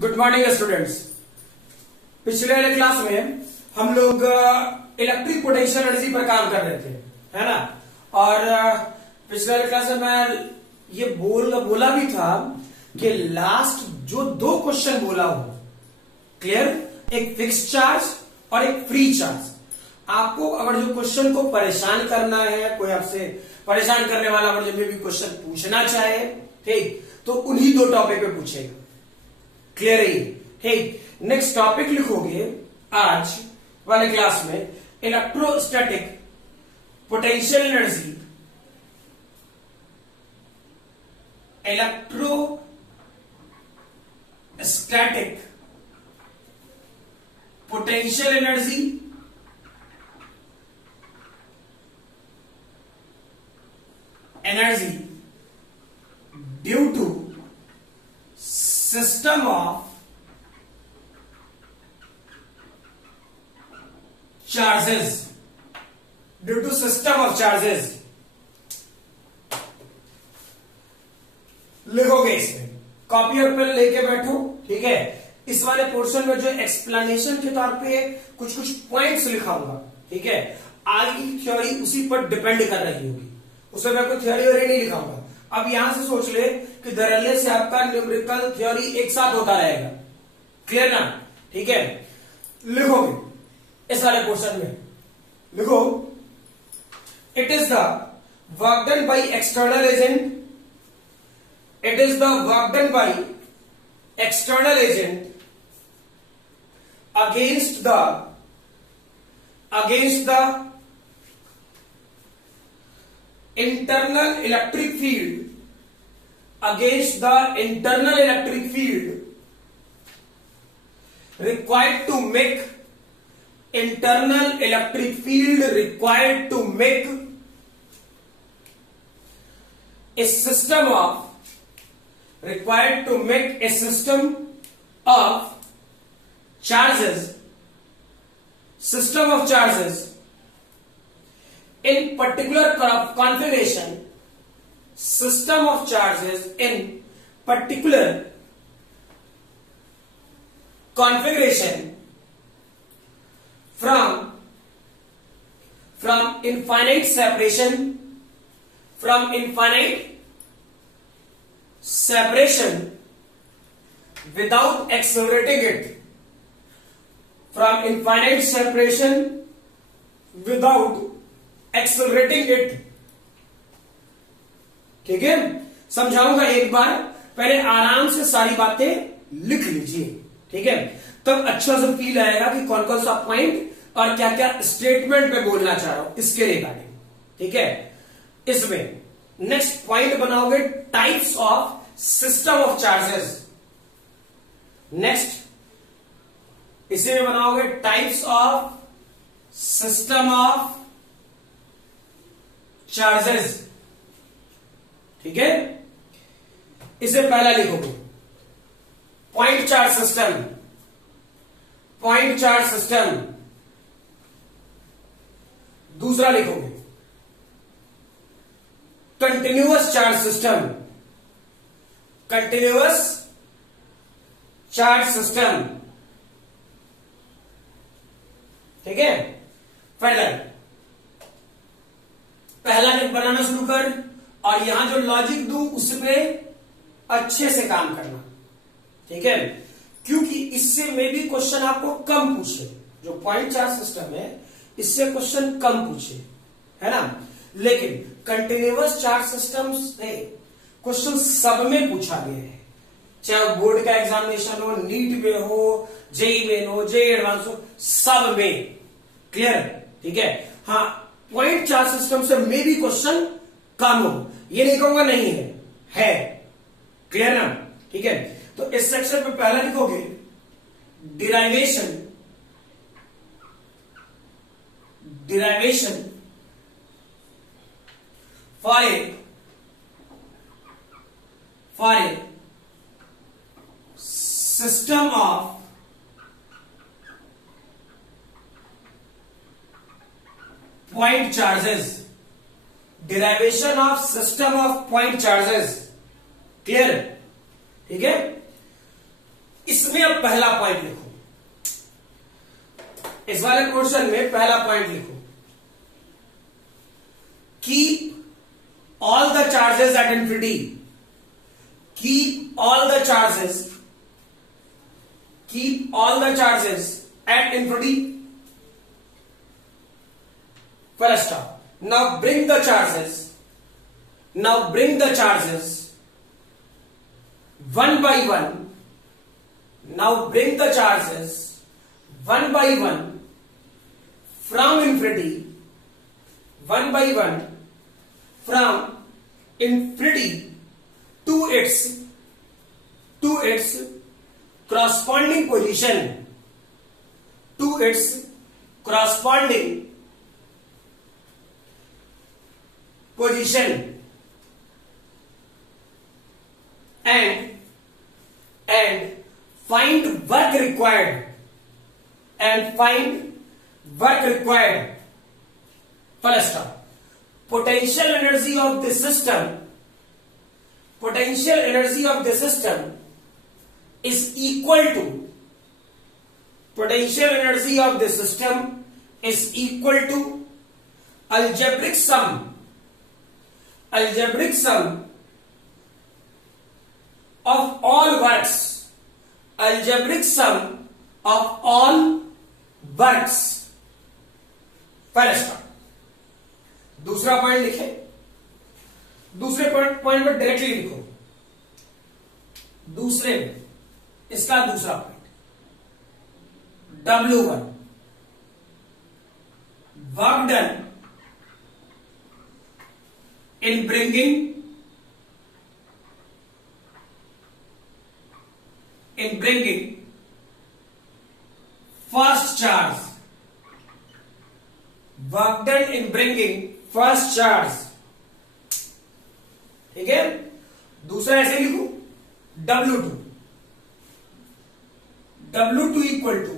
Good morning students. पिछले वाले class में हम लोग इलेक्ट्रिक पोटेंशियल एनर्जी पर काम कर रहे थे, है ना। और पिछले वाले क्लास में मैं ये बोला भी था कि लास्ट जो दो क्वेश्चन बोला हूं, क्लियर, एक फिक्स्ड चार्ज और एक फ्री चार्ज। आपको अगर जो क्वेश्चन को परेशान करना है, कोई आपसे परेशान करने वाला अगर जब भी क्वेश्चन पूछना चाहे, ठीक, तो उन्हीं दो टॉपिक पे पूछेगा। क्लियर है? ठीक, नेक्स्ट टॉपिक लिखोगे आज वाले क्लास में electrostatic potential energy, electrostatic potential energy due to system of charges, due to system of charges लिखोगे। इसमें कॉपी और पेन लेके बैठो, ठीक है। इस वाले पोर्शन में जो एक्सप्लेनेशन के तौर पे कुछ कुछ पॉइंट्स लिखाऊंगा, ठीक है। आगे की थ्योरी उसी पर डिपेंड कर रही होगी, उसमें मैं कोई थ्योरी वरी नहीं लिखाऊंगा। अब यहां से सोच ले कि धरल्ले से आपका न्यूमेरिकल थ्योरी एक साथ होता रहेगा, क्लियर ना, ठीक है। लिखोगे इस वाले पोर्शन में, लिखो it is the work done by external agent, it is the work done by external agent against the internal electric field, against the internal electric field required to make internal electric field required to make a system of charges, in particular configuration, system of charges in particular configuration from infinite separation without accelerating it, from infinite separation without accelerating it, ठीक है। समझाऊंगा एक बार, पहले आराम से सारी बातें लिख लीजिए, ठीक है। तब अच्छा सा फील आएगा कि कौन कौन सा पॉइंट और क्या क्या स्टेटमेंट में बोलना चाह रहा हूं इसके रिगार्डिंग, ठीक है। इसमें नेक्स्ट पॉइंट बनाओगे types of system of charges, next इसी में बनाओगे types of system of charges, ठीक है। इसे पहला लिखोगे पॉइंट चार्ज सिस्टम, दूसरा लिखोगे कंटिन्यूअस चार्ज सिस्टम, ठीक है। पहला लिख बनाना शुरू कर और यहां जो लॉजिक दूं उसमें अच्छे से काम करना, ठीक है। क्योंकि इससे में भी क्वेश्चन आपको कम पूछे, जो पॉइंट चार्ज सिस्टम है इससे क्वेश्चन कम पूछे, है ना। लेकिन कंटिन्यूअस चार्ज सिस्टम से क्वेश्चन सब में पूछा गया है, चाहे बोर्ड का एग्जामिनेशन हो, नीट में हो, जेई मेन हो, जेई एडवांस हो, सब में, क्लियर, ठीक है। हाँ, पॉइंट चार्ज सिस्टम से मे भी क्वेश्चन कम हो, ये नहीं कहूंगा नहीं है, क्लियर ना, ठीक है। तो इस सेक्शन में पहला लिखोगे derivation for a system of point charges, derivation of system of point charges, clear, ठीक है। इस इसमें अब पहला पॉइंट लिखो, इस वाले क्वेश्चन में पहला पॉइंट लिखो, keep all the charges at infinity, keep all the charges at infinity. First stop. Now bring the charges one by one. Now bring the charges one by one from infinity, one by one from infinity to its corresponding position, to its corresponding position, and find work required, First stop. Potential energy of the system is equal to algebraic sum of all works, First stop. दूसरा point लिखे, दूसरे point में directly लिखो, दूसरे में इसका दूसरा point W1 work done in bringing first charge, work done in bringing first charge, ठीक है। दूसरा ऐसे लिखो W2 equal to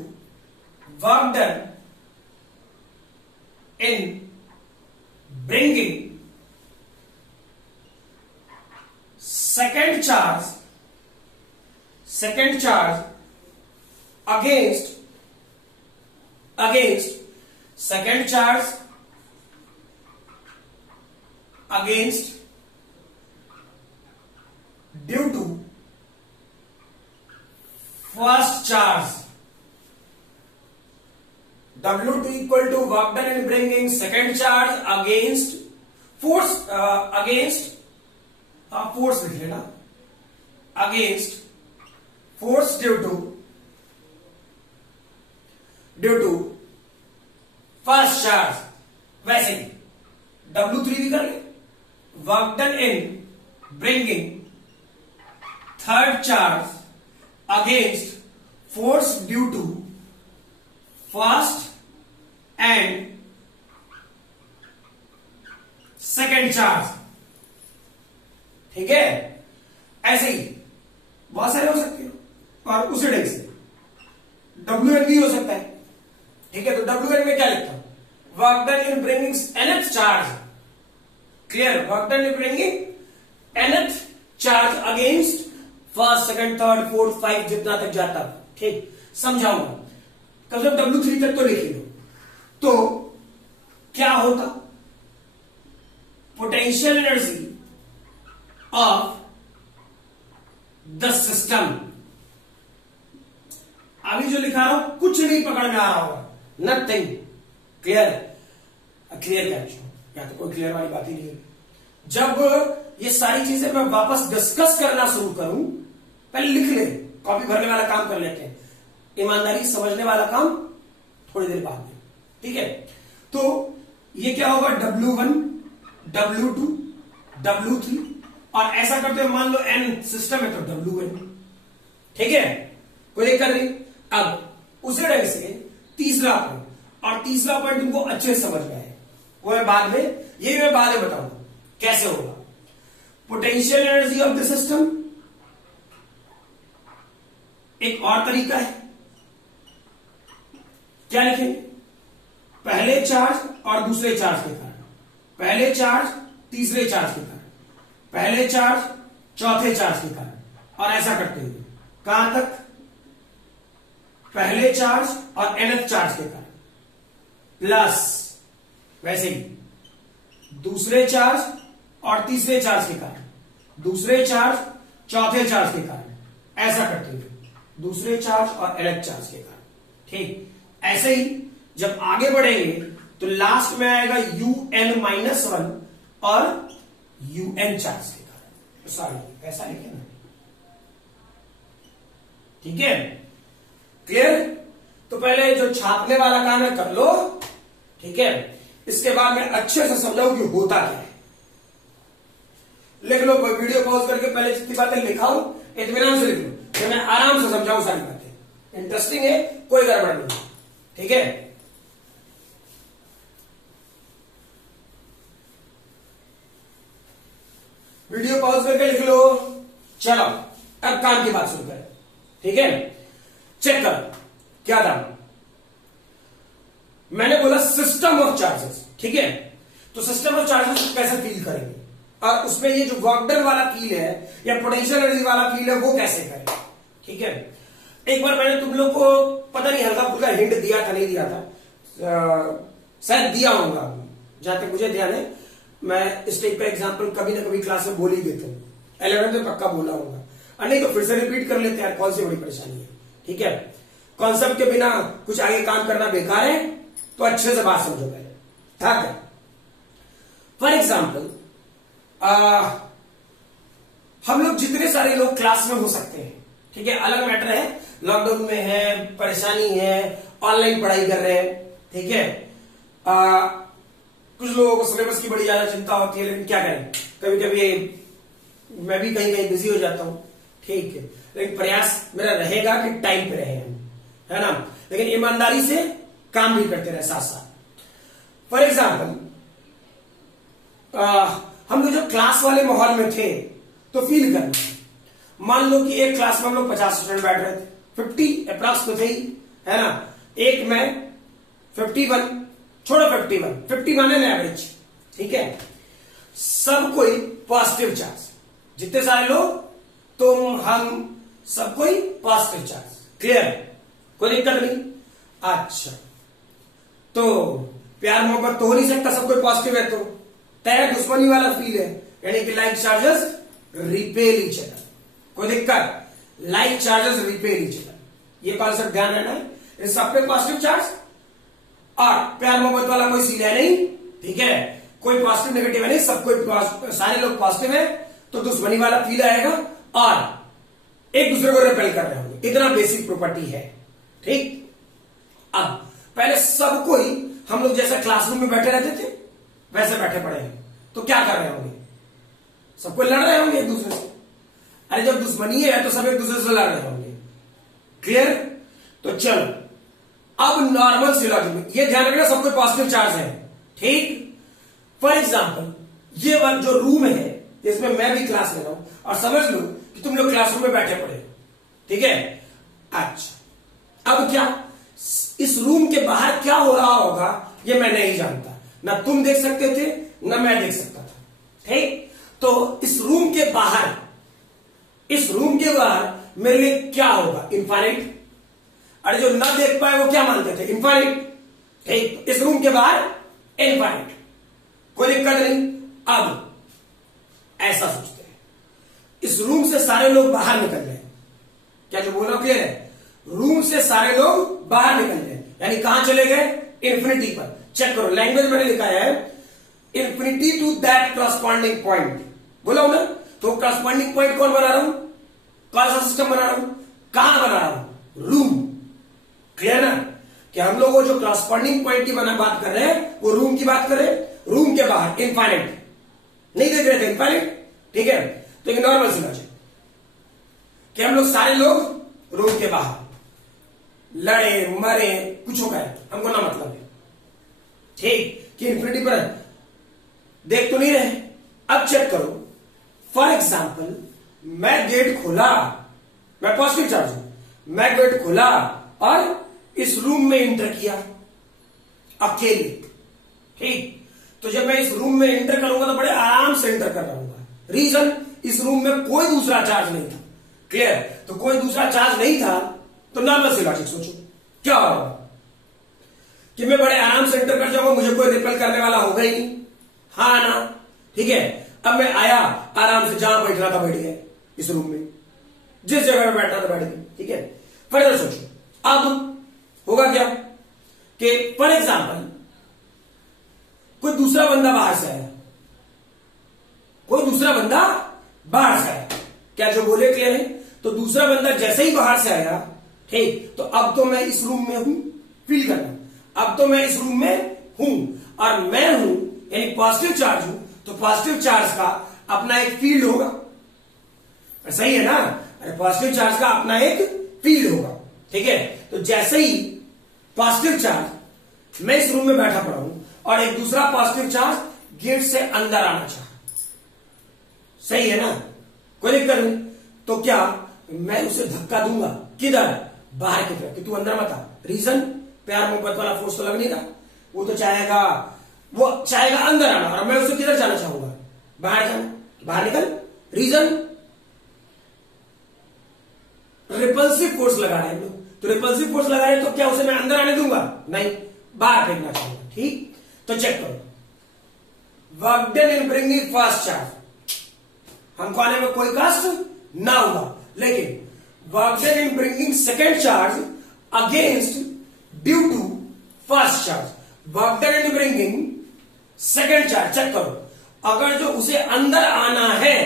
work done in bringing second charge against due to first charge. W2 equal to work done in bringing second charge against force, force लिख लेना, against force due to first charge। वैसे ही W3 भी कर ले, work done in bringing third charge against force due to first and second charge, ठीक है। ऐसे ही बहुत सारे हो सकते हैं, और उसी ढंग से WN भी हो सकता है, ठीक है। तो WN में क्या लिखता हूं, work done in bringing nth charge, clear, work done in bringing nth charge against first, second, third, fourth, 5 जितना तक जाता, ठीक, समझाऊंगा। कम से कम W3 तक तो लिख लो। तो क्या होता, potential energy of the system, अभी जो लिखा रहा हूं कुछ नहीं पकड़ में आ रहा होगा, नथिंग, क्लियर क्या या तो कोई क्लियर वाली बात ही नहीं है। जब ये सारी चीजें मैं वापस डिस्कस करना शुरू करूं, पहले लिख ले, कॉपी भरने वाला काम कर लेते हैं, ईमानदारी समझने वाला काम थोड़ी देर बाद में, ठीक है। तो ये क्या होगा, W1, W2, W3, और ऐसा करते हुए मान लो n सिस्टम है तो WN, ठीक है, कोई दिक्कत नहीं। अब उसी ढंग से तीसरा पॉइंट, और तीसरा पॉइंट तुमको अच्छे से समझ में आए, वो मैं बाद में बताऊंगा कैसे होगा। Potential energy of the system, एक और तरीका है, क्या लिखेंगे, पहले चार्ज और दूसरे चार्ज के कारण, पहले चार्ज तीसरे चार्ज के कारण, पहले चार्ज चौथे चार्ज के कारण, और ऐसा करते हुए कहां तक, पहले चार्ज और nth चार्ज के कारण, प्लस वैसे ही दूसरे चार्ज और तीसरे चार्ज के कारण, दूसरे चार्ज चौथे चार्ज के कारण, ऐसा करते हुए दूसरे चार्ज और nth चार्ज के कारण। ठीक, ऐसे ही जब आगे बढ़ेंगे तो लास्ट में आएगा UN-1 और UN चार्ज के कारण। सॉरी, ऐसा लिखे ना, ठीक है, क्लियर। तो पहले जो छापने वाला काम है कर लो, ठीक है। इसके बाद मैं अच्छे से समझाऊं कि होता क्या है। लिख लो, वीडियो पॉज करके पहले जितनी बातें लिखाऊं इत्मीनान से लिख लो, तो मैं आराम से समझाऊं सारी बातें। इंटरेस्टिंग है, कोई गड़बड़ नहीं, ठीक है। वीडियो पॉज करके लिख लो। चलो अब काम की बात शुरू करें, ठीक है। चेक करो क्या था, मैंने बोला सिस्टम ऑफ चार्जेस, ठीक है। तो सिस्टम ऑफ चार्जेस कैसे फील करेंगे, और उसमें ये जो वर्क डन वाला फील है या पोटेंशियल एनर्जी वाला फील है वो कैसे करें, ठीक है। एक बार मैंने तुम लोग को पता नहीं हल्का फुल्का हिंट दिया था, नहीं दिया था, शायद दिया होगा, जहां तक मुझे ध्यान है। मैं इस टाइप का एग्जाम्पल कभी ना कभी क्लास में बोल ही देता हूं, 11th में पक्का बोला होगा, और नहीं तो फिर से रिपीट कर लेते हैं, कौन सी बड़ी परेशानी है, ठीक है। कॉन्सेप्ट के बिना कुछ आगे काम करना बेकार है, तो अच्छे से बात समझो पहले, ठीक है। फॉर एग्जाम्पल हम लोग जितने सारे लोग क्लास में हो सकते हैं, ठीक है, अलग मैटर है, लॉकडाउन में है, परेशानी है, ऑनलाइन पढ़ाई कर रहे हैं, ठीक है। कुछ लोगों को सिलेबस की बड़ी ज्यादा चिंता होती है, लेकिन क्या करें, कभी कभी मैं भी कहीं कहीं बिजी हो जाता हूं, ठीक है। लेकिन प्रयास मेरा रहेगा कि टाइम पे रहे हम, है ना, लेकिन ईमानदारी से काम भी करते रहे साथ साथ। फॉर एग्जाम्पल हम लोग जब क्लास वाले माहौल में थे तो फील करना, मान लो कि एक क्लास में हम लोग 50 स्टूडेंट बैठ रहे थे, 50 अप्रॉक्स तो थे ही, है ना। एक में 51, छोड़ो 51 है एवरेज, ठीक है। सब कोई पॉजिटिव चार्ज, जितने सारे लोग, तुम हम सब कोई पॉजिटिव चार्ज, क्लियर, कोई दिक्कत नहीं। अच्छा, तो प्यार मोहब्बत तो हो नहीं सकता, सब कोई पॉजिटिव है, तो तय दुश्मनी वाला फील है, यानी कि like charges repel each other, कोई दिक्कत, like charges repel each other, ये कॉन्सेप्ट ध्यान रहना है। इन सब पे पॉजिटिव चार्ज, और प्यार मोहब्बत वाला कोई सीन है नहीं, ठीक है, कोई पॉजिटिव नेगेटिव है नहीं, सब कोई, सारे लोग पॉजिटिव है, तो दुश्मनी वाला फील आएगा, और एक दूसरे को रिपेल कर रहे होंगे, इतना बेसिक प्रॉपर्टी है, ठीक। अब पहले सब कोई हम लोग जैसा क्लासरूम में बैठे रहते थे वैसे बैठे पड़े हैं, तो क्या कर रहे होंगे, सबको लड़ रहे होंगे एक दूसरे से। अरे जब दुश्मनी है तो सब एक दूसरे से लड़ रहे होंगे, क्लियर। तो चलो अब नॉर्मल सी लॉजिक में ये ध्यान रखना, सबको पॉजिटिव चार्ज है, ठीक। फॉर एग्जाम्पल ये वाला जो रूम है जिसमें मैं भी क्लास ले रहा हूं, और समझ लो कि तुम लोग क्लासरूम में बैठे पड़े, ठीक है। अच्छा, अब क्या इस रूम के बाहर क्या हो रहा होगा ये मैं नहीं जानता, ना तुम देख सकते थे ना मैं देख सकता था, ठीक। तो इस रूम के बाहर मेरे लिए क्या होगा, इनफाइनाइट। अरे जो ना देख पाए वो क्या मानते थे, इनफाइनाइट, ठीक। इस रूम के बाहर इनफाइनाइट, कोई दिक्कत नहीं। अब ऐसा सोचते हैं, इस रूम से सारे लोग बाहर निकल रहे हैं, क्या जो बोल रहा हूं क्लियर है, रूम से सारे लोग बाहर निकल रहे हैं, यानी कहां चले गए, इंफिनिटी पर। चेक करो, लैंग्वेज मैंने लिखा है infinity to that corresponding point, बोला ना। तो करस्पॉन्डिंग पॉइंट कौन बना रहा हूं, कौन सा सिस्टम बना रहा हूं, कहां बना रहा हूं, रूम, क्लियर ना। कि हम लोग वो जो करस्पॉन्डिंग पॉइंट की बात कर रहे हैं वो रूम की बात कर रहे हैं, रूम के बाहर इनफाइनाइट, नहीं देख रहे थे इनफाइनाइट, ठीक है। तो एक नॉर्मल सी लॉजिक कि हम लोग सारे लोग रूम के बाहर लड़े मरे कुछ हो गए, हमको ना मतलब है, ठीक, कि इन्फिनिटी पर देख तो नहीं रहे। अब चेक करो, फॉर एग्जाम्पल मैं गेट खोला, मैं पॉजिटिव चार्ज हूं, मैं गेट खोला और इस रूम में एंटर किया अकेले, ठीक। तो जब मैं इस रूम में एंटर करूंगा तो बड़े आराम से एंटर कर रहूंगा, रीजन इस रूम में कोई दूसरा चार्ज नहीं था, क्लियर। तो कोई दूसरा चार्ज नहीं था, तो नॉर्मल सी लॉजिक सोचो, क्या होगा कि मैं बड़े आराम से एंटर कर जाऊंगा, मुझे कोई रिपेल करने वाला होगा ही नहीं, हाँ ना, ठीक है। अब मैं आया, आराम से जहां बैठ रहा था बैठ गया, इस रूम में जिस जगह में बैठा था बैठ गया, ठीक है। फर्दर सोचो, अब होगा क्या कि फॉर एग्जाम्पल कोई दूसरा बंदा बाहर से आया, कोई दूसरा बंदा बाहर से आया, क्या जो बोले क्लियर है? तो दूसरा बंदा जैसे ही बाहर से आया, ठीक, तो अब तो मैं इस रूम में हूं, फील करना, अब तो मैं इस रूम में हूं और मैं हूं यानी पॉजिटिव चार्ज हूं, तो पॉजिटिव चार्ज का अपना एक फील्ड होगा, सही है ना? अरे पॉजिटिव चार्ज का अपना एक फील्ड होगा, ठीक है। तो जैसे ही पॉजिटिव चार्ज, मैं इस रूम में बैठा पड़ा हूं और एक दूसरा पॉजिटिव चार्ज गेट से अंदर आना चाहा, सही है ना, कोई दिक्कत नहीं, तो क्या मैं उसे धक्का दूंगा, किधर? बाहर की तरफ, कि तू अंदर मत आ। रीजन, प्यार मोहब्बत वाला फोर्स तो लग नहीं रहा, वो तो चाहेगा, वो चाहेगा अंदर आना, और मैं उसे किधर जाना चाहूंगा? बाहर जाना, बाहर निकल। रीजन, रिपल्सिव फोर्स लगा रहे हैं हम लोग, तो रिपल्सिव फोर्स लगा रहे हैं, तो क्या उसे मैं अंदर आने दूंगा? नहीं, बाहर फेंकना चाहूंगा, ठीक। तो चेक करो, work done in bringing first charge, हमको आने में कोई कष्ट ना होगा, लेकिन work done in bringing second charge against due to first charge, work done in bringing second charge, check करो, अगर जो उसे अंदर आना है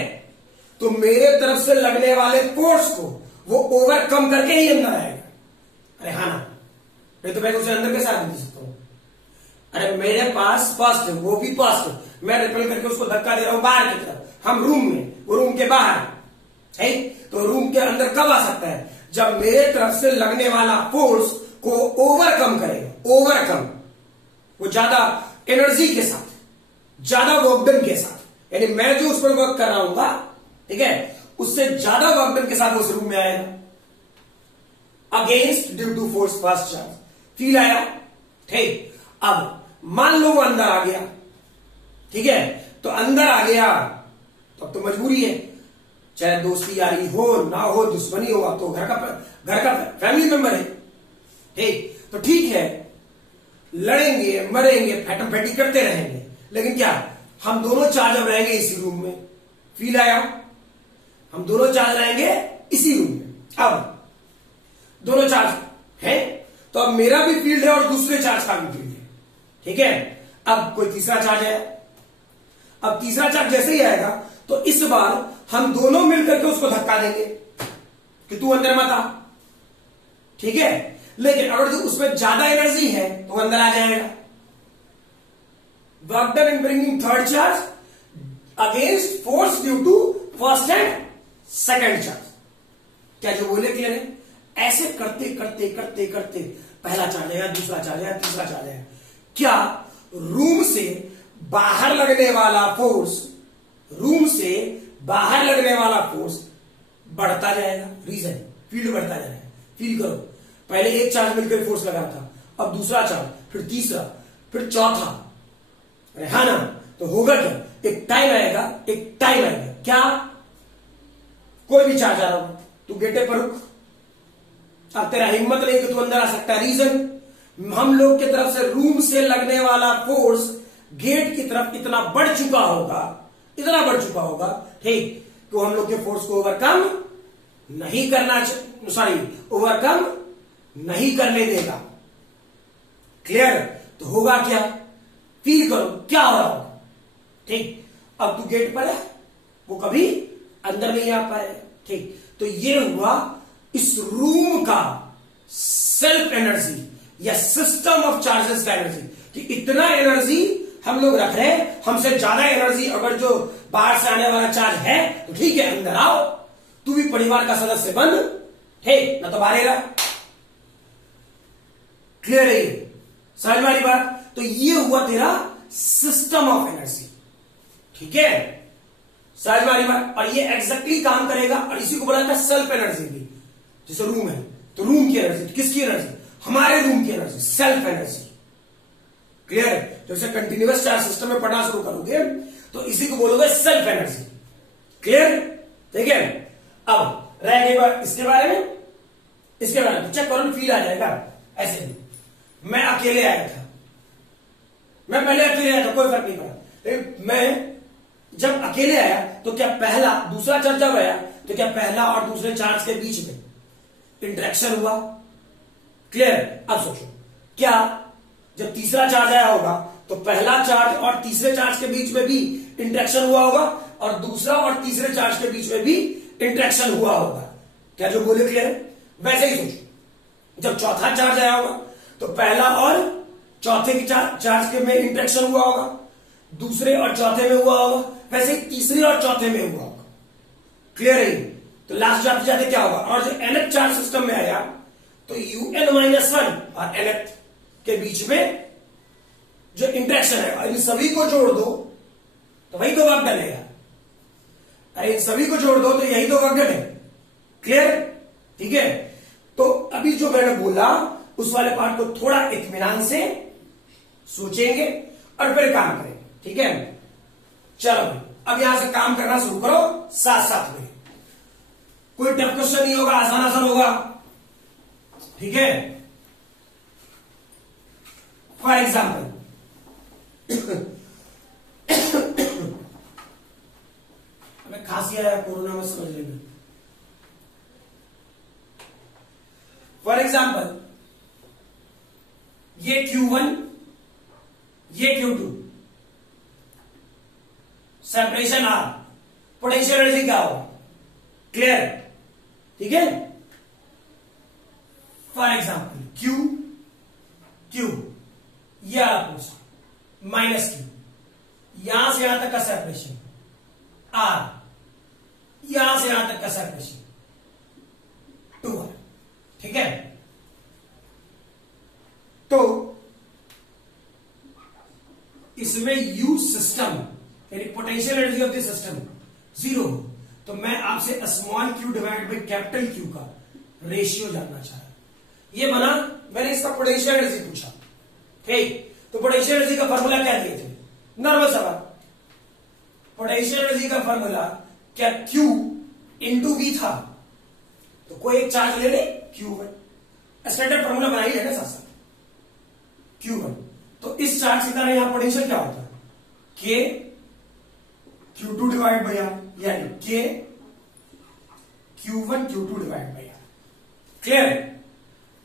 तो मेरे तरफ से लगने वाले फोर्स को वो ओवरकम करके ही अंदर आएगा। अरे हाँ ना, नहीं तो मैं उसे अंदर के साथ दे सकता हूं। अरे मेरे पास पास्ट है, वो भी पास्ट है, मैं रिपेल करके उसको धक्का दे रहा हूं बाहर की तरफ, हम रूम में, वो रूम के बाहर है, तो रूम के अंदर कब आ सकता है? जब मेरे तरफ से लगने वाला फोर्स को ओवरकम करेगा, ओवरकम, वो ज्यादा एनर्जी के साथ, ज्यादा वर्कडन के साथ, यानी मैं जो उस पर वर्क कर रहा हूंगा, ठीक है, उससे ज्यादा वर्कडन के साथ वो उस रूम में आएगा, against due to force first charge, feel आया, ठीक। अब मान लो वो अंदर आ गया, ठीक है, तो अंदर आ गया तो अब तो मजबूरी है, चाहे दोस्ती यारी हो ना हो, दुश्मनी होगा तो घर का फैमिली मेंबर है, ठीक, तो ठीक है, लड़ेंगे मरेंगे फैटम फैटी करते रहेंगे, लेकिन क्या हम दोनों चार्ज अब रहेंगे इसी रूम में, फील आया? हम दोनों चार्ज रहेंगे इसी रूम में, अब दोनों चार्ज है, तो अब मेरा भी फील्ड है और दूसरे चार्ज का भी फील्ड है, ठीक है। अब कोई तीसरा चार्ज है, अब तीसरा चार्ज जैसे ही आएगा तो इस बार हम दोनों मिलकर के उसको धक्का देंगे कि तू अंदर मत आ, ठीक है। लेकिन अगर जो उसमें ज्यादा एनर्जी है तो अंदर आ जाएगा। Work done in bringing third charge against force due to first and second charge, क्या जो बोले क्लियर है? ऐसे करते करते करते करते पहला चार्ज आया, दूसरा चार्ज आया, तीसरा चार्ज आया, क्या रूम से बाहर लगने वाला फोर्स, रूम से बाहर लगने वाला फोर्स बढ़ता जाएगा, रीजन फील्ड बढ़ता जाएगा, फील करो, पहले एक चार्ज मिलकर फोर्स लगा था, अब दूसरा चार्ज, फिर तीसरा, फिर चौथा, अरे हाँ ना, तो होगा क्या? एक टाइम आएगा, एक टाइम आएगा, क्या कोई भी चार्ज आ रहा हो, तू गेटे पर रुक, अब तेरा हिम्मत नहीं कि तू अंदर आ सकता है, रीजन हम लोग की तरफ से रूम से लगने वाला फोर्स गेट की तरफ इतना बढ़ चुका होगा, इतना बढ़ चुका होगा, ठीक, तो हम लोग के फोर्स को ओवरकम नहीं करना, सॉरी ओवरकम नहीं करने देगा, क्लियर? तो होगा क्या? फील करो क्या हो रहा होगा, ठीक। अब तू गेट पर है, वो कभी अंदर नहीं आ पाए, ठीक। तो ये हुआ इस रूम का सेल्फ एनर्जी या सिस्टम ऑफ चार्जेस का एनर्जी, कि इतना एनर्जी हम लोग रख रहे हैं, हमसे ज्यादा एनर्जी अगर जो बाहर से आने वाला चार्ज है तो ठीक है, अंदर आओ, तू भी परिवार का सदस्य बन, ठीक, ना तो बाहर रहा, क्लियर है? ये समझ में आ रही बात? तो ये हुआ तेरा सिस्टम ऑफ एनर्जी, ठीक है, समझ में आ रही बात? और ये एग्जैक्टली काम करेगा, और इसी को बोला जाता है सेल्फ एनर्जी भी। जैसे रूम है तो रूम की एनर्जी, किसकी एनर्जी? हमारे रूम की एनर्जी, सेल्फ एनर्जी, क्लियर है? जैसे कंटिन्यूअस चार्ज सिस्टम में पढ़ना शुरू करोगे तो इसी को बोलोगे सेल्फ एनर्जी, क्लियर? ठीक है, अब रह गई बात इसके बारे में, इसके बारे में चेक करो, फील आ जाएगा ऐसे, अकेले आया तो क्या पहला दूसरा चार्ज जब आया तो क्या पहला और दूसरे चार्ज के बीच में इंटरेक्शन हुआ? क्लियर? अब सोचो, क्या जब तीसरा चार्ज आया होगा तो पहला चार्ज और तीसरे चार्ज के बीच में भी इंटरेक्शन हुआ होगा और दूसरा और तीसरे चार्ज के बीच में भी इंटरेक्शन हुआ होगा? क्या जो बोले क्लियर है? वैसे ही सोचो, जब चौथा चार्ज आया होगा तो पहला और चौथे के चार्ज के में इंटरेक्शन हुआ होगा, दूसरे और चौथे में हुआ होगा, वैसे ही तीसरे और चौथे में हुआ होगा। क्लियर है? तो लास्ट जाते जाते क्या होगा? और जो nth चार्ज सिस्टम में आया तो UN-1 और nth के बीच में जो इंटरेक्शन है, इन सभी को जोड़ दो तो वही तो वर्क डलेगा। इन सभी को जोड़ दो तो यही तो वर्क डलेगा। क्लियर? ठीक है। तो अभी जो मैंने बोला उस वाले पार्ट को थोड़ा इत्मीनान से सोचेंगे और फिर काम करेंगे। ठीक है, चलो अब यहां से काम करना शुरू करो साथ साथ में। कोई टफ क्वेश्चन नहीं होगा, आसान आसान होगा। ठीक है, फॉर एग्जाम्पल हमें खांसी आया कोरोना में, समझ लेंगे। फॉर एग्जाम्पल ये Q1 ये Q2, separation R, potential energy क्या होगा? क्लियर? ठीक है, फॉर एग्जाम्पल Q ये पोर्शन माइनस Q, यहां से यहां तक का सेपरेशन R, यहां से यहां तक का सेपरेशन 2R। ठीक है, तो इसमें U सिस्टम यानी potential energy of the system 0 हो, तो मैं आपसे small q divide by capital Q का रेशियो जानना चाह रहा। ये बना, मैंने इसका पोटेंशियल एनर्जी पूछा। ठीक, तो पोटेंशियल एनर्जी का फॉर्मूला क्या दिए थे? नॉर्मल सवाल। पोटेंशियल एनर्जी का फॉर्मूला क्या Q इंटू V था, तो कोई एक चार्ज ले ले Q1, स्टैंडर्ड फॉर्मूला बनाई है ना साथ साथ Q1। तो इस चार्ज की तरह यहां पोटेंशियल क्या होता है? K Q2 divide by R, यानी K Q1 Q2 divide by R। Clear?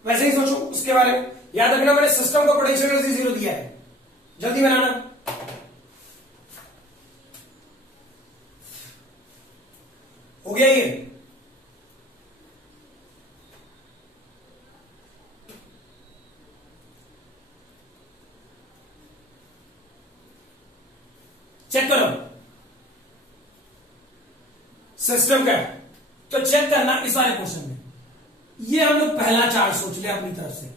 वैसे ही सोचो उसके बारे में। याद रखना मैंने सिस्टम को पोटेंशियल एनर्जी 0 दिया है, जल्दी बनाना। हो गया ये? चेक करो सिस्टम का। तो चेक करना इस वाले क्वेश्चन में, ये हम लोग पहला चार्ज सोच लिया अपनी तरफ से,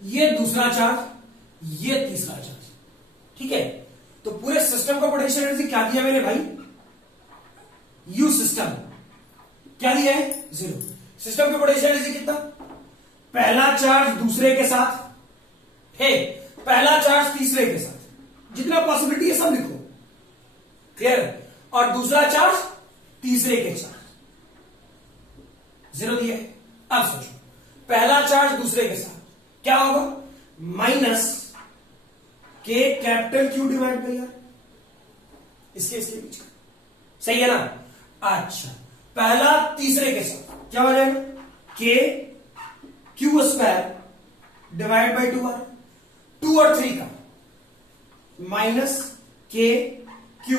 ये दूसरा चार्ज, ये तीसरा चार्ज। ठीक है, तो पूरे सिस्टम का पोटेंशियल एनर्जी क्या दिया मेरे भाई? U सिस्टम क्या दिया है? 0। सिस्टम का पोटेंशियल एनर्जी कितना? पहला चार्ज दूसरे के साथ है, पहला चार्ज तीसरे के साथ, जितना पॉसिबिलिटी है सब लिखो। क्लियर? और दूसरा चार्ज तीसरे के साथ 0 दिया है। अब सोचो पहला चार्ज दूसरे के साथ क्या होगा? Minus K capital Q divide by R, इसके बीच का। सही है ना? अच्छा, पहला तीसरे के साथ क्या हो जाएगा? K Q square divide by 2R, 2 और 3 का minus K Q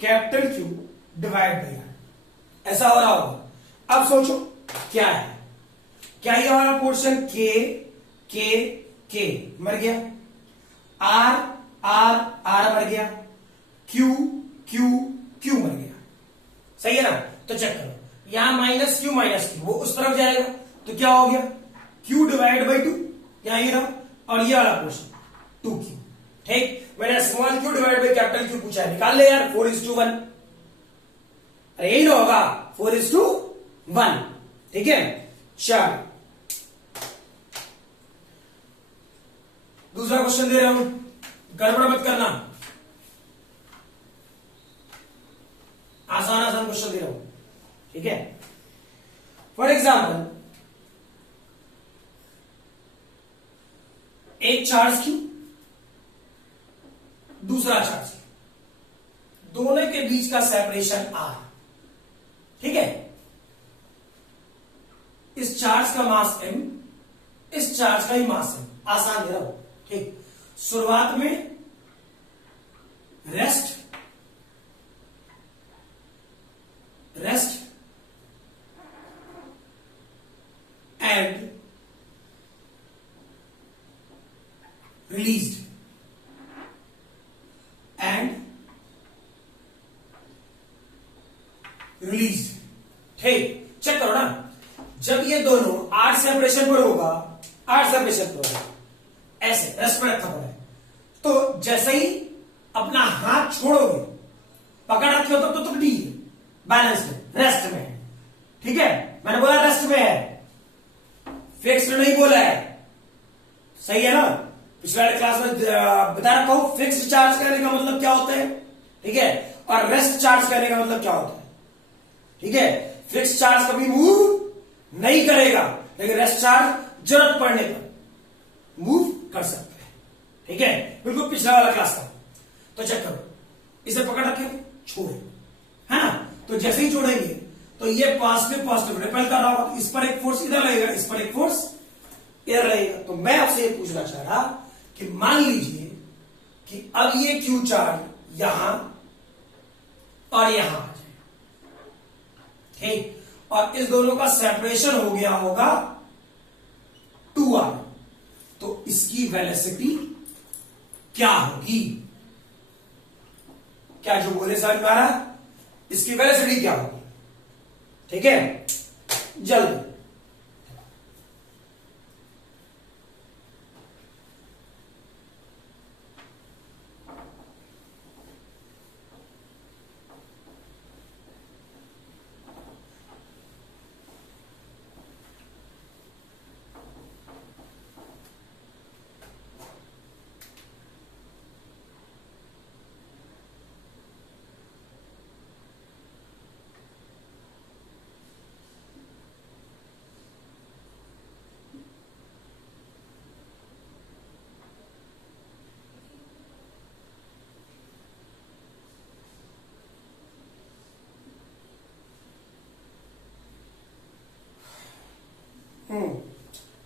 capital Q divide by R। ऐसा हो रहा होगा। अब सोचो क्या है? क्या ये हमारा पोर्शन K मर गया, R मर गया, Q मर गया। सही है ना? तो चेक करो, यहां माइनस Q वो उस तरफ जाएगा, तो क्या हो गया? Q डिवाइड बाई 2, यहां ये रहा, और ये वाला पोर्शन 2Q। ठीक, मैंने small Q divide by capital Q पूछा है, निकाल ले यार। 4:1, अरे यही ना होगा, 4:1। ठीक है, चल दूसरा क्वेश्चन दे रहा हूं, गड़बड़ मत करना, आसान क्वेश्चन दे रहा हूं। ठीक है, फॉर एग्जाम्पल एक चार्ज Q, दूसरा चार्ज Q, दोनों के बीच का सेपरेशन r। ठीक है, इस चार्ज का मास m, इस चार्ज का ही मास m, आसान है। ठीक, शुरुआत में रेस्ट एंड रिलीज्ड ठीक, चेक करो ना, जब ये दोनों आर सेपरेशन पर होगा, ऐसे रेस्ट पर रखा पड़ा है, तो जैसे ही अपना हाथ छोड़ोगे, पकड़ रखे हो तब तो तुम डी बैलेंस में, रेस्ट में है। ठीक है, मैंने बोला रेस्ट में है, फिक्स्ड नहीं बोला है, सही है ना। पिछले वाले क्लास में बता रखा हूं फिक्स्ड चार्ज करने का मतलब क्या होता है, ठीक है, और रेस्ट चार्ज करने का मतलब क्या होता है। ठीक है, फिक्स्ड चार्ज कभी मूव नहीं करेगा, लेकिन रेस्ट चार्ज जरूरत पड़ने पर मूव कर सकते हैं। ठीक है, बिल्कुल पिछला वाला क्लास था। तो चेक करो, इसे पकड़ रखे छोड़े, है ना, तो जैसे ही जोड़ेंगे तो ये पॉजिटिव रिपेल कर रहा होगा, तो इस पर एक फोर्स इधर लगेगा, इस पर एक फोर्स इधर लगेगा। तो मैं आपसे ये पूछना चाह रहा कि मान लीजिए कि अब ये क्यू चार्ज यहां और यहां आ जाए, ठीक, और इस दोनों का सेपरेशन हो गया होगा 2r, तो इसकी वेलोसिटी क्या होगी? क्या जो बोले समझ में आ रहा है? इसकी वेलोसिटी क्या होगी? ठीक है, जल्दी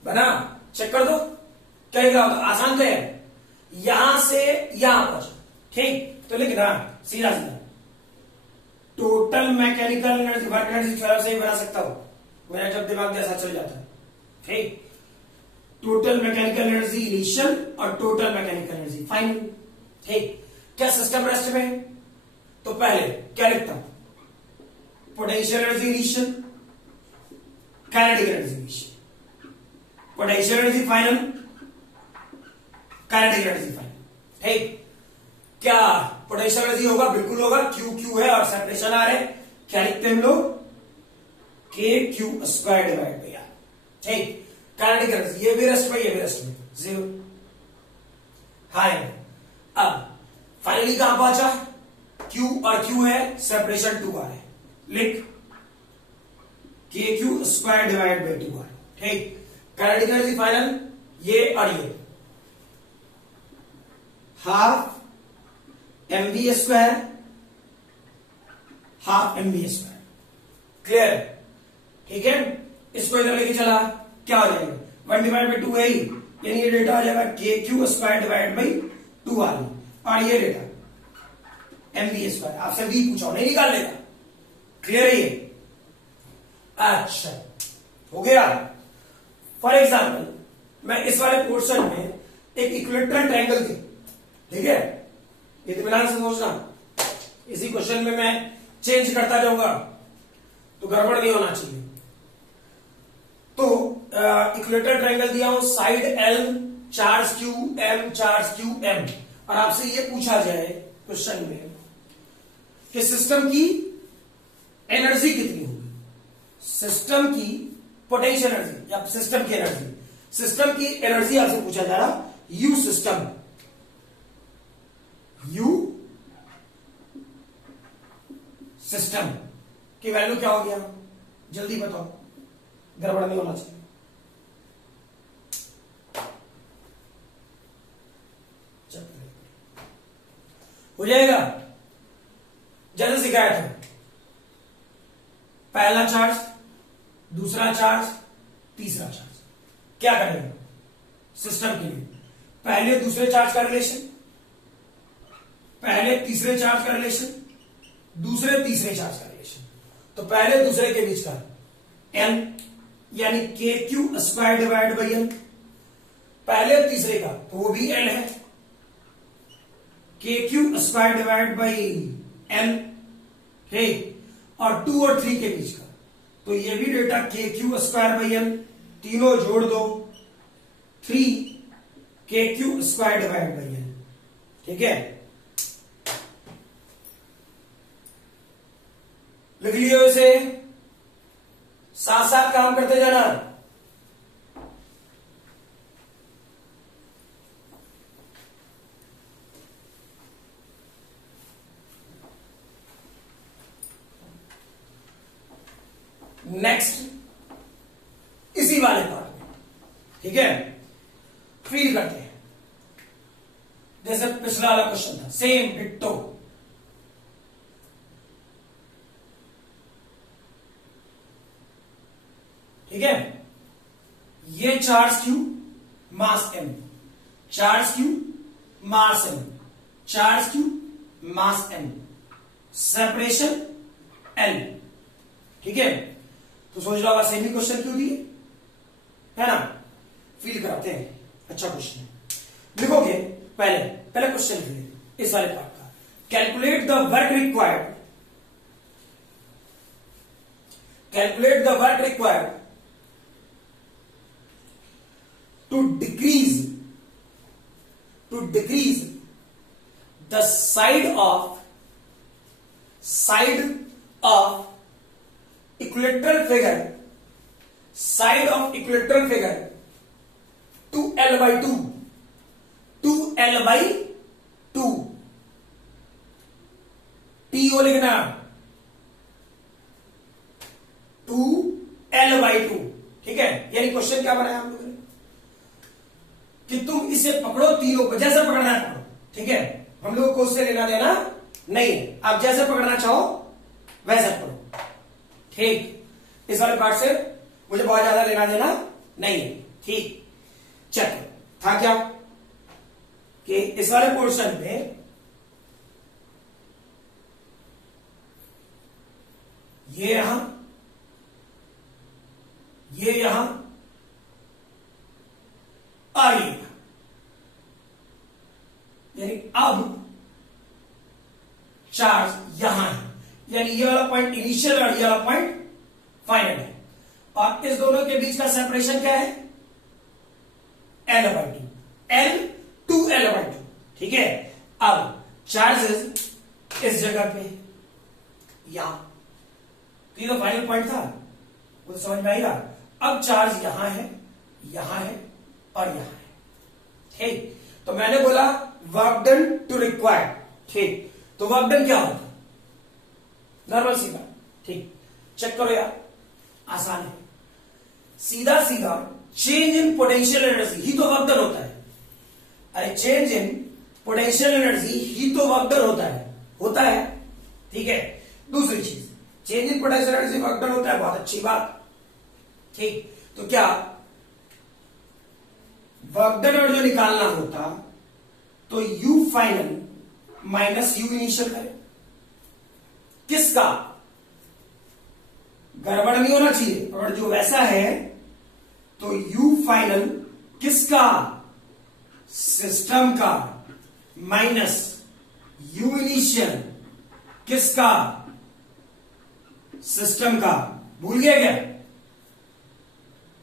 बना, चेक कर दो क्या लिखा होगा। आसान तो है, यहां से यहां पर, ठीक, तो लिखना सीधा सीधा total mechanical energy, work energy से ही बना सकता हूं, मेरा जब दिमाग जैसा चल जाता है। ठीक, टोटल मैकेनिकल एनर्जी इनिशियल और टोटल मैकेनिकल एनर्जी फाइनल। ठीक, क्या सिस्टम रेस्ट में है? तो पहले क्या लिखता हूं, potential energy initial, kinetic energy initial, potential energy final, kinetic energy final. ठीक, क्या पोटेंशियल एनर्जी होगा? बिल्कुल होगा, क्यू क्यू है और सेपरेशन आ रहे, क्या लिखते हैं हम लोग, k q square divide by r. ठीक, काइनेटिक एनर्जी, ये भी रेस्ट में, ये भी रेस्ट में, 0। हाय, अब फाइनली कहां पहुंचा? क्यू और क्यू है, सेपरेशन 2 आ है, लिख k q square divide by 2 r. ठीक, काइनेटिक एनर्जी फाइनल, ये और ये half mv square, half mv square. Clear? ठीक है, इसको इधर लेके चला, क्या हो जाएगा, 1 डिवाइड बाई 2 है ही, यानी ये डेटा आ जाएगा k q square divide by 2 r, और ये डेटा mv स्क्वायर। आपसे v पूछा, नहीं निकाल लेगा। क्लियर है ये? अच्छा, हो गया। फॉर एग्जाम्पल, मैं इस वाले पोर्शन में एक इक्विलेटरल ट्रायंगल दी, ठीक है, इत्मीनान से सोचना, इसी क्वेश्चन में मैं चेंज करता जाऊंगा तो गड़बड़ नहीं होना चाहिए। तो इक्विलेटरल ट्रायंगल दिया हूं, side L, charge Q M, charge Q M, और आपसे ये पूछा जाए क्वेश्चन में कि सिस्टम की एनर्जी कितनी होगी, सिस्टम की पोटेंशियल एनर्जी या सिस्टम की एनर्जी, सिस्टम की एनर्जी आपसे पूछा जा रहा, यू सिस्टम, यू सिस्टम की वैल्यू क्या हो गया, जल्दी बताओ, गड़बड़ नहीं होना चाहिए। हो जाएगा, जैसे सिखाया था, पहला चार्ज, दूसरा चार्ज, तीसरा चार्ज, क्या करेंगे सिस्टम के लिए, पहले दूसरे चार्ज का रिलेशन, पहले तीसरे चार्ज का रिलेशन, दूसरे तीसरे चार्ज का रिलेशन। तो पहले दूसरे के बीच का n यानी k q square divide by n, पहले तीसरे का तो वो भी n है, k q square divide by n है, और 2 और 3 के बीच का तो ये भी डेटा के क्यू स्क्वायर बाई एन, तीनों जोड़ दो 3 k q square divide by n. ठीक है, लिख लियो इसे, साथ साथ काम करते जाना। नेक्स्ट इसी वाले पार्ट में, ठीक है, फील करते हैं जैसे पिछला वाला क्वेश्चन था, सेम डिट्टो। ठीक है, ये चार्ज क्यू मास m, चार्ज क्यू मास m, चार्ज क्यू मास m, सेपरेशन l। ठीक है, तो सोच रहा होगा सेम ही क्वेश्चन क्यों दिए, है ना। फील कराते हैं, अच्छा क्वेश्चन है। लिखोगे पहले पहले क्वेश्चन लिख लें इस वाले पार्ट का, calculate the work required, calculate the work required to decrease the side of equilateral figure, side of equilateral figure to L by 2, to L by 2, TO लिखना 2 L by 2। ठीक है, यानी क्वेश्चन क्या बनाया हम लोगों ने कि तुम इसे पकड़ो तीनों को, जैसे पकड़ना है पकड़ो। ठीक है, हम लोग को उससे लेना देना नहीं, आप जैसे पकड़ना चाहो वैसे पकड़ो। ठीक, इस वाले पार्ट से मुझे बहुत ज्यादा लेना देना नहीं है। ठीक, चलो था क्या कि इस वाले पोर्शन में ये यहां, ये यहां और ये, यानी अब चार्ज यहां है, यानी ये वाला पॉइंट इनिशियल और ये वाला पॉइंट फाइनल है, और इस दोनों के बीच का सेपरेशन क्या है, L by 2, L to L by 2। ठीक है, अब चार्जेस इस जगह पे यहां, तो ये तो फाइनल पॉइंट था, वो तो समझ में आएगा। अब चार्ज यहां है, यहां है और यहां है। ठीक, तो मैंने बोला वर्क डन टू रिक्वायर्ड। ठीक, तो वर्क डन क्या होता है, नॉर्मल सीधा। ठीक, चेक करो यार, आसान है, सीधा सीधा चेंज इन पोटेंशियल एनर्जी ही तो वर्क डन होता है। अरे चेंज इन पोटेंशियल एनर्जी ही तो वर्क डन होता है। ठीक है, दूसरी चीज change in potential energy work done होता है, बहुत अच्छी बात। ठीक, तो क्या वर्क डन और जो निकालना होता तो U final minus U initial करें, किसका, गड़बड़ नहीं होना चाहिए, और जो वैसा है तो U फाइनल किसका, सिस्टम का, माइनस U इनिशियल किसका, सिस्टम का। भूल गया क्या,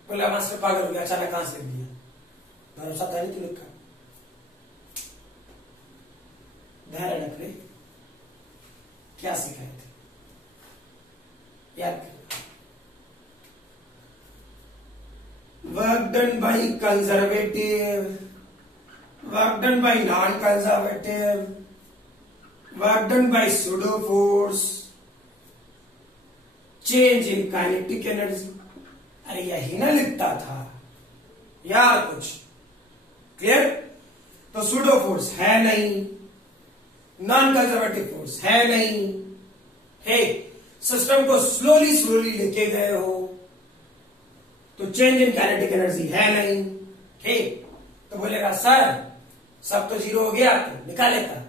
बोला मास्टर पागल हो गया, अचानक कहां से लिख दिया, भरोसा था नहीं तो लिखा, धैर्य रख रहे, क्या सिखाए थे याद। Work done by conservative, work done by non conservative, work done by pseudo force, change in kinetic energy. अरे यही ना लिखता था यार कुछ, क्लियर। तो सूडो फोर्स है नहीं, नॉन कंजर्वेटिव फोर्स है नहीं, हे सिस्टम को स्लोली स्लोली लेके गए हो तो चेंज इन काइनेटिक एनर्जी है नहीं, ठीक। तो बोलेगा सर सब तो जीरो हो गया, तो निकालेगा।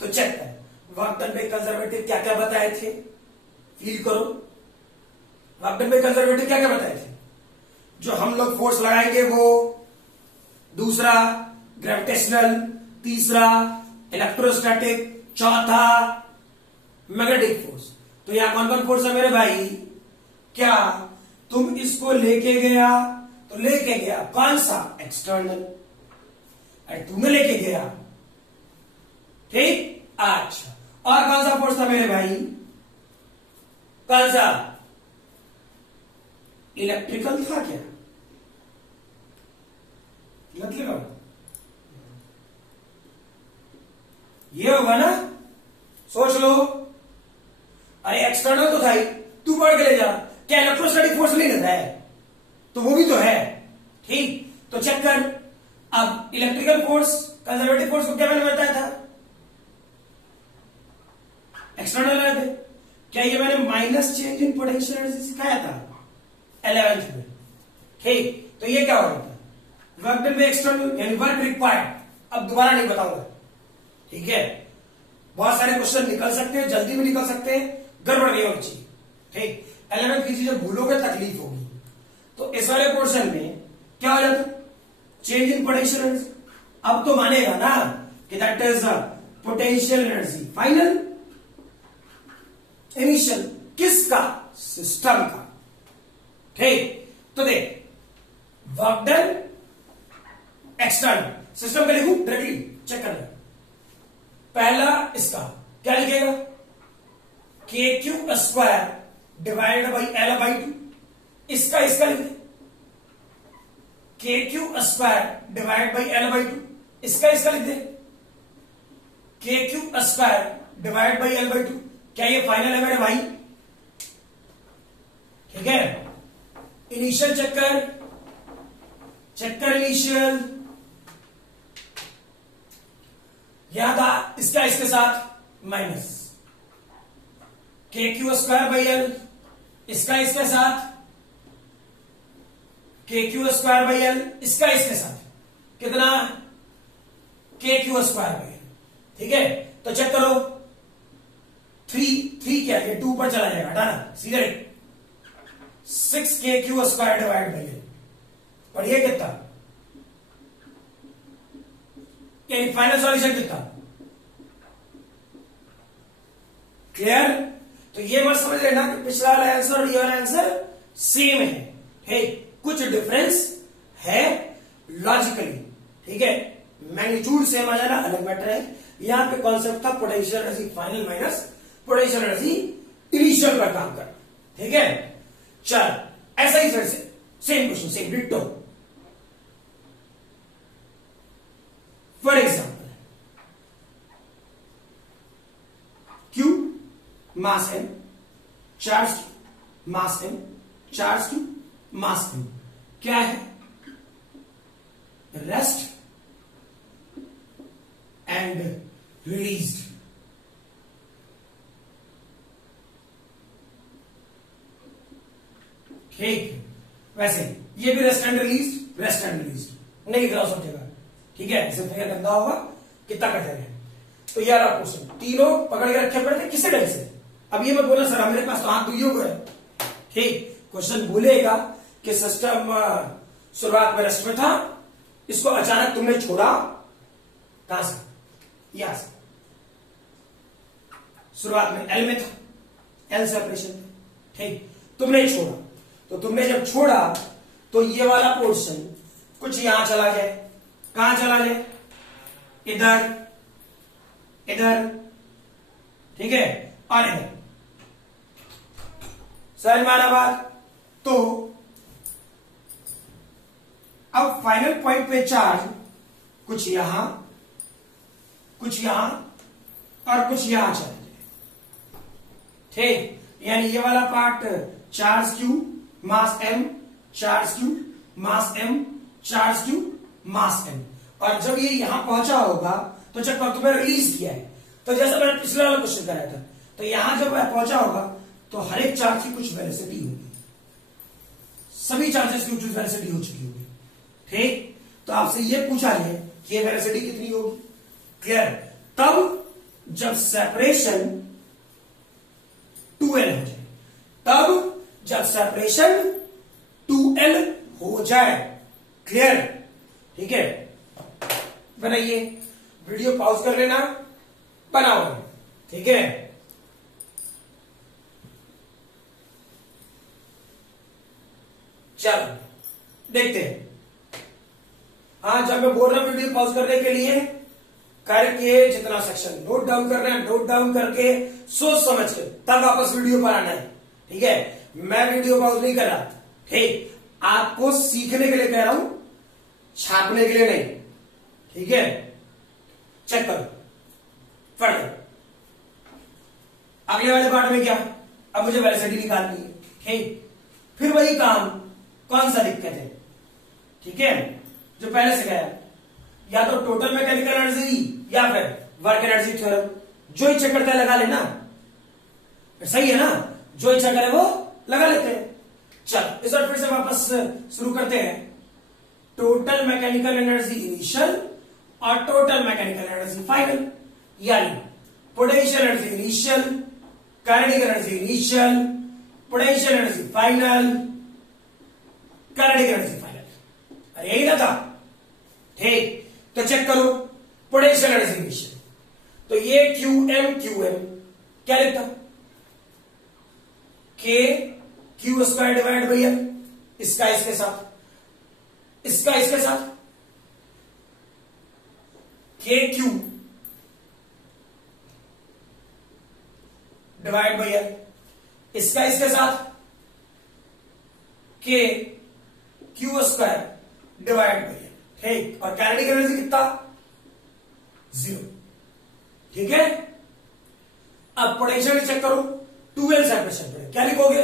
तो चेक कर वर्क डन बाय कंजर्वेटिव क्या क्या बताए थे, फील करो। वर्क डन बाय कंजर्वेटिव क्या क्या बताए थे? जो हम लोग फोर्स लगाएंगे वो दूसरा ग्रेविटेशनल, तीसरा इलेक्ट्रोस्टैटिक, चौथा मैग्नेटिक फोर्स। तो यहां कौन कौन फोर्स है मेरे भाई? क्या तुम इसको लेके गया तो लेके गया कौन सा? एक्सटर्नल। अरे तुमने लेके गया, ठीक। अच्छा, और कौन सा फोर्स था मेरे भाई? कौन सा? इलेक्ट्रिकल था क्या? इलेक्ट्रिकल ये होगा ना, सोच लो। अरे एक्सटर्नल तो था ही, तू पढ़ के ले जा। क्या इलेक्ट्रोस्टैटिक फोर्स नहीं रहता है? तो वो भी तो है, ठीक। तो चेक कर, अब इलेक्ट्रिकल फोर्स कंजर्वेटिव फोर्स को क्या मैंने बताया था? एक्सटर्नल रहते। क्या ये मैंने minus change in potential energy सिखाया था 11th में, ठीक। तो ये क्या होता है? वर्क डन बाय एक्सटर्नल यानी वर्क रिक्वायर्ड। अब दोबारा नहीं बताऊंगा, ठीक है। बहुत सारे क्वेश्चन निकल सकते हैं, जल्दी भी निकल सकते हैं, गड़बड़ नहीं होनी चाहिए, ठीक। 11th की चीजें भूलोगे तकलीफ होगी। तो इस वाले पोर्शन में क्या हो जाता? Change in potential energy. अब तो मानेगा ना कि that is potential energy final, initial, किसका? सिस्टम का, ठीक। तो देख वर्क डन एक्सटर्नल, सिस्टम का लिखूं डायरेक्टली, चेक कर ले। पहला इसका क्या लिखेगा? के q square divided by L by 2। इसका लिख दे, के q square divide by L by 2। इसका लिख दे, के q square divide by L by 2। क्या ये फाइनल है मेरे भाई? ठीक है। इनिशियल चक्कर इनिशियल यहां था, इसके साथ माइनस के क्यू स्क्वायर बाई एल, इसके साथ के क्यू स्क्वायर बाई एल, इसके साथ कितना? के क्यू स्क्वायर बाई एल, ठीक है। तो चेक करो, 3 क्या है? 2 पर चला जाएगा, हटाना सीधे 6 के q square divide by L. और ये कितना? यानी फाइनल सॉल्यूशन कितना? क्लियर? तो ये मत समझ लेना कि पिछला वाला आंसर और ये वाला आंसर सेम है, कुछ डिफरेंस है लॉजिकली, ठीक है। मैग्नीट्यूड सेम आ जाना अलग मैटर है। यहां पे कॉन्सेप्ट था potential energy final minus potential energy initial पर काम करना, ठीक है। चल ऐसा ही फिर से same question, same ditto. For example Q mass m, charge mass m, charge Q mass m क्या है? रेस्ट एंड रिलीज्ड, ठीक। वैसे ये भी रेस्ट एंड रिलीज्ड नहीं लिख रहा सब जगह, ठीक है। सिर्फ फिगर गंदा होगा, कितना कटे रहे। तो ये रहा क्वेश्चन, तीनों पकड़ के रखे पड़े थे किससे ढंग से। अब ये मत बोला सर हमारे पास तो हाथ दुइयों को है, ठीक। क्वेश्चन बोलेगा कि सिस्टम शुरुआत में रेस्ट में था, इसको अचानक तुमने छोड़ा, कहां से? यहां से। शुरुआत में एल में था, एल से ऑपरेशन में, ठीक। तुमने छोड़ा, तो तुमने जब छोड़ा तो ये वाला पोर्शन कुछ यहां चला जाए, कहां चला जाए? इधर, ठीक है, और इधर। समझ में आना बात? तो अब फाइनल पॉइंट पे चार्ज कुछ यहां और कुछ यहां चला जाए, ठीक। यानी ये वाला पार्ट चार्ज Q मास M, चार्ज Q मास M, चार्ज Q मास M। और जब ये यहां पहुंचा होगा तो जब तुम्हें रिलीज किया है, तो जैसे मैंने पिछले वाला क्वेश्चन कराया था, तो यहां जब वह पहुंचा होगा तो हर एक चार्ज की कुछ वेलोसिटी होगी, सभी चार्जेस की कुछ वेलोसिटी हो चुकी होगी। ठीक, तो आपसे यह पूछा है कि ये वेलोसिटी कितनी होगी। क्लियर। तब जब सेपरेशन 2L हो जाए, तब जब सेपरेशन 2L हो जाए। क्लियर। ठीक है, बनाइए, वीडियो पॉज कर लेना, बनाओ। ठीक है, चलो देखते हैं। हाँ, जब मैं बोल रहा हूं वीडियो पॉज करने के लिए, करके जितना सेक्शन नोट डाउन करना है नोट डाउन करके सोच समझ के तब वापस वीडियो पर आना है। ठीक है, मैं वीडियो पॉज नहीं कर रहा। ठीक, आपको सीखने के लिए कह रहा हूं, छापने के लिए नहीं। ठीक है, चेक करो, पढ़ लो। अगले वाले पार्ट में क्या, अब मुझे वेलोसिटी निकालनी है। ठीक, फिर वही काम, कौन सा दिक्कत है। ठीक है, जो पहले से गया, या तो टोटल मैकेनिकल एनर्जी या फिर वर्क एनर्जी थ्योरम, जो इच्छा करता है लगा लेना। सही है ना, जो इच्छा करे वो लगा लेते हैं। चलो इस बार फिर से वापस शुरू करते हैं। टोटल मैकेनिकल एनर्जी इनिशियल और टोटल मैकेनिकल एनर्जी फाइनल, यानी potential energy initial, kinetic energy initial, potential energy final, kinetic energy final. अरे यही ना था। ठीक, तो चेक करो पोटेंशियल एनर्जी इनिशियल, तो ये QM क्या लिखता, KQ square divide by L, इसका इसके साथ, इसका इसके साथ, KQ डिवाइड बाई L, इसका इसके साथ, KQ square divide by L। ठीक, और काइनेटिक एनर्जी कितना, 0। ठीक है, अब पोटेंशियल चेक करो, 2L सेपरेशन पे क्या लिखोगे,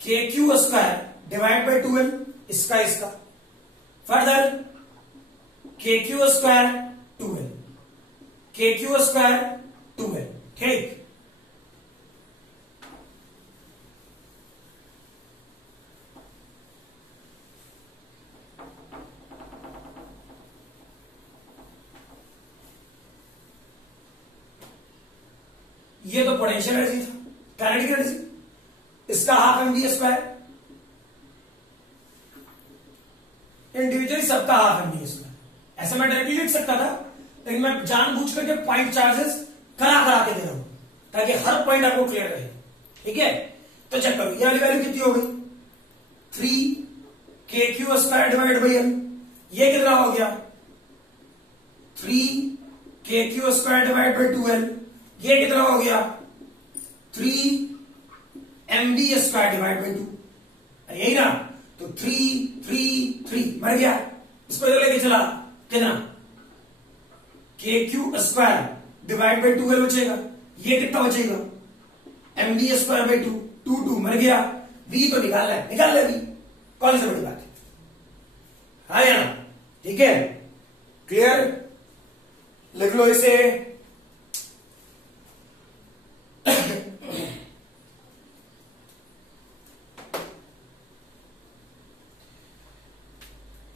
KQ square divide by 2L, इसका इसका, further KQ square 2L, KQ square 2L। ठीक, ये तो पोटेंशियल एनर्जी था, काइनेटिक एनर्जी, इसका हाफ mv स्क्वायर, इंडिविजुअली सबका हाफ mv स्क्वायर। ऐसा मैं डायरेक्टली लिख सकता था, लेकिन मैं जानबूझ करके पॉइंट चार्जेस करा के दे रहा हूं ताकि हर पॉइंट आपको क्लियर रहे। ठीक है, तो चेक करो, ये वाली वैल्यू कितनी हो गई, 3KQ square divide by L। ये कितना हो गया, 3KQ square divide by 2L। ये कितना हो गया, 3mv स्क्वायर डिवाइड बाई 2। यही ना, तो 3 मर गया, इसको इधर लेके चला, कितना, KQ square divide by 2L बचेगा। ये कितना बचेगा, mv स्क्वायर बाई 2, 2 मर गया, v तो निकाल है, निकाल ले v, कौन सी बड़ी बात है, हाँ या ना। ठीक है, क्लियर, लिख लो इसे।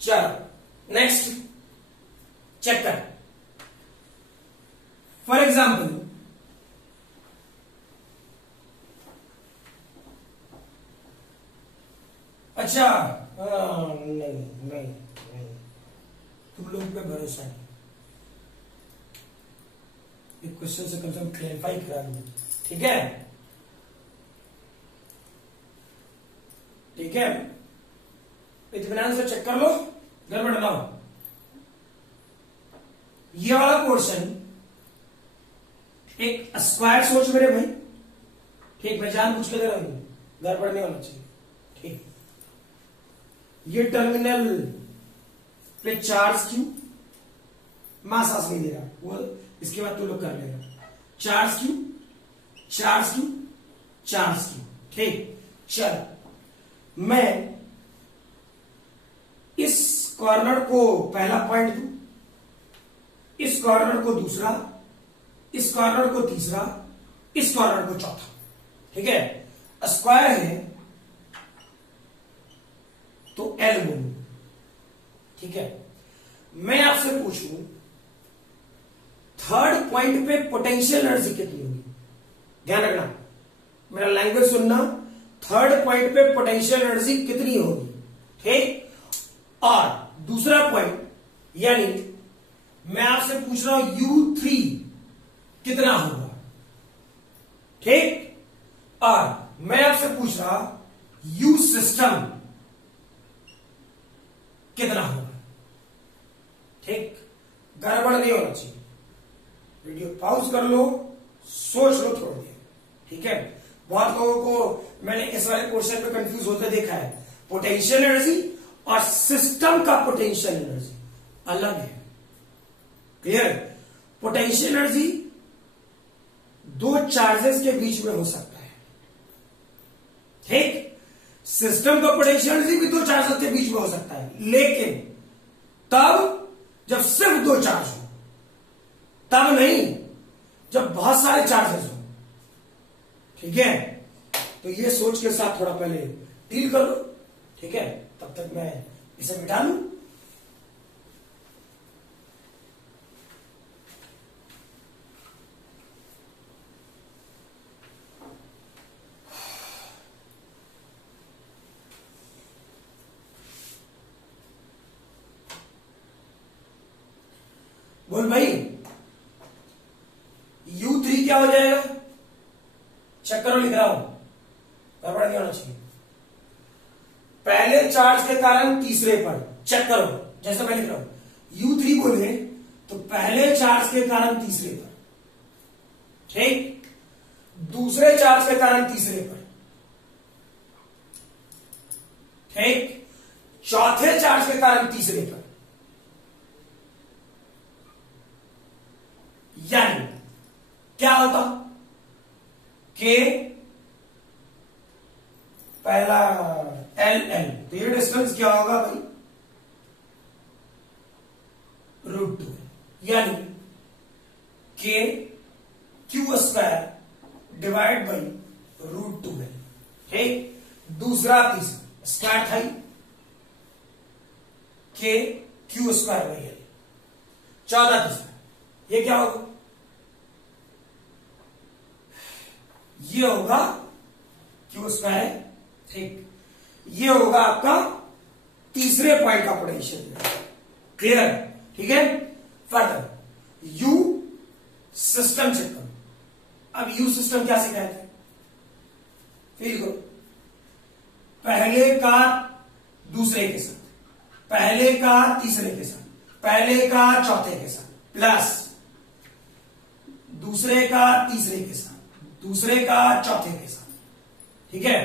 चलो नेक्स्ट चेक कर। फॉर एग्जाम्पल, अच्छा नहीं, तुम लोग पे भरोसा नहीं, एक क्वेश्चन से कम क्लैरिफाई करा दूं। ठीक है, ठीक है, इत्मीनान से चेक कर लो, गड़बड़ ना हो। ये वाला पोर्शन एक स्क्वायर सोच मेरे भाई। ठीक, मैं जान पूछ के दे रहा हूं, गड़बड़ नहीं होना चाहिए। ठीक, ये टर्मिनल पे चार्ज क्यू, मास आस नहीं दे रहा वो, इसके बाद तो लोग कर लेगा, charge Q charge Q charge Q. ठीक, चल मैं इस कॉर्नर को पहला पॉइंट दूं, इस कॉर्नर को दूसरा, इस कॉर्नर को तीसरा, इस कॉर्नर को चौथा। ठीक है, स्क्वायर है तो एल बोलू। ठीक है, मैं आपसे पूछूं थर्ड पॉइंट पे पोटेंशियल एनर्जी कितनी होगी? ध्यान रखना, मेरा लैंग्वेज सुनना। थर्ड पॉइंट पे पोटेंशियल एनर्जी कितनी होगी? ठीक, और दूसरा पॉइंट यानी मैं आपसे पूछ रहा हूं U3 कितना होगा? ठीक, और मैं आपसे पूछ रहा U सिस्टम कितना होगा? ठीक, गड़बड़ नहीं होना चाहिए। वीडियो पॉज कर लो, सोच लो थोड़ी देर। ठीक है, बहुत लोगों को मैंने इस वाले क्वेश्चन पे कंफ्यूज होते देखा है। पोटेंशियल एनर्जी और सिस्टम का पोटेंशियल एनर्जी अलग है। क्लियर? पोटेंशियल एनर्जी दो चार्जेस के बीच में हो सकता है। ठीक, सिस्टम का पोटेंशियल एनर्जी भी दो चार्जेस के बीच में हो सकता है, लेकिन तब जब सिर्फ दो चार्ज हो, तब नहीं जब बहुत सारे चार्जेस हो। ठीक है, तो ये सोच के साथ थोड़ा पहले डील कर लो। ठीक है, तब तक मैं इसे मिटा लूं। बोल भाई, U3 क्या हो जाएगा? चेक करो, लिख रहा हूं, गड़बड़ नहीं होना चाहिए। पहले चार्ज के कारण तीसरे पर, चेक करो जैसे मैं लिख रहा हूं। U3 बोले तो पहले चार्ज के कारण तीसरे पर, ठीक, दूसरे चार्ज के कारण तीसरे पर, ठीक, चौथे चार्ज के कारण तीसरे पर। यानी क्या होता कि पहला LL, तो ये डिस्टेंस क्या होगा भाई? √2, यानी के Q² डिवाइड बाई √2 है। ठीक, दूसरा तीसरा स्क्वायर था के Q² बाई L। चौथा तीसरा ये क्या होगा? ये होगा Q²। ठीक, ये होगा आपका तीसरे पॉइंट का पोटेंशियल। क्लियर? ठीक है, फर्दर U सिस्टम चेक करो। अब U सिस्टम क्या सिखाया था? फील करो, पहले का दूसरे के साथ, पहले का तीसरे के साथ, पहले का चौथे के साथ, प्लस दूसरे का तीसरे के साथ, दूसरे का चौथे के साथ, ठीक है,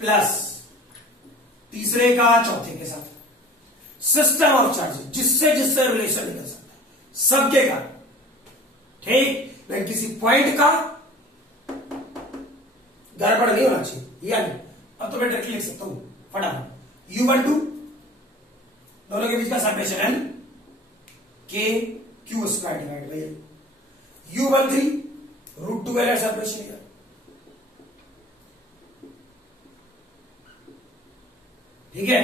प्लस तीसरे का चौथे के साथ। सिस्टम ऑफ चार्जेस, जिससे जिससे रिलेशन निकल सकता है, सबके का। ठीक, लेकिन किसी पॉइंट का गड़बड़ नहीं होना चाहिए। यानी अब तो मैं डायरेक्टली लिख सकता हूं फटाफट। U12 दोनों के बीच का सेपरेशन L के Q² divide by L। U13 √2L है सेपरेशन का। ठीक है,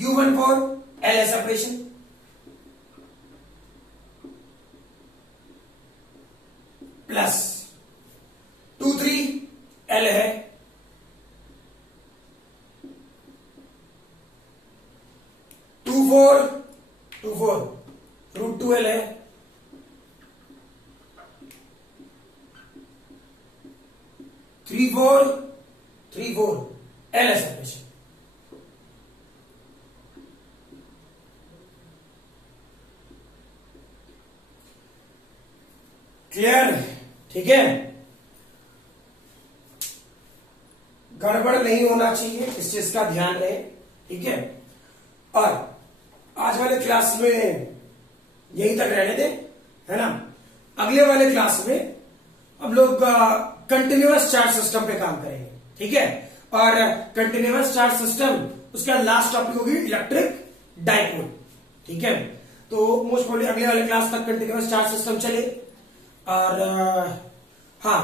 U14 L है सेपरेशन, प्लस 23 L है, टू फोर √2L है, 3 4 L है सेपरेशन। क्लियर? ठीक है, गड़बड़ नहीं होना चाहिए, इस चीज का ध्यान रहे। ठीक है, और आज वाले क्लास में यहीं तक रहने दें, है ना। अगले वाले क्लास में हम लोग कंटिन्यूअस चार्ज सिस्टम पे काम करेंगे। ठीक है, और कंटिन्यूअस चार्ज सिस्टम उसका लास्ट टॉपिक होगी इलेक्ट्रिक डाइपोल। ठीक है, तो मोस्ट प्रोबेबली अगले वाले क्लास तक कंटिन्यूअस चार्ज सिस्टम चले। और हाँ,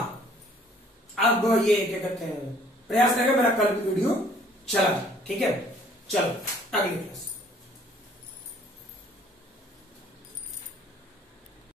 अब ये क्या कहते हैं, प्रयास करेंगे मेरा कल वीडियो चला। ठीक है, चलो अगली क्लास।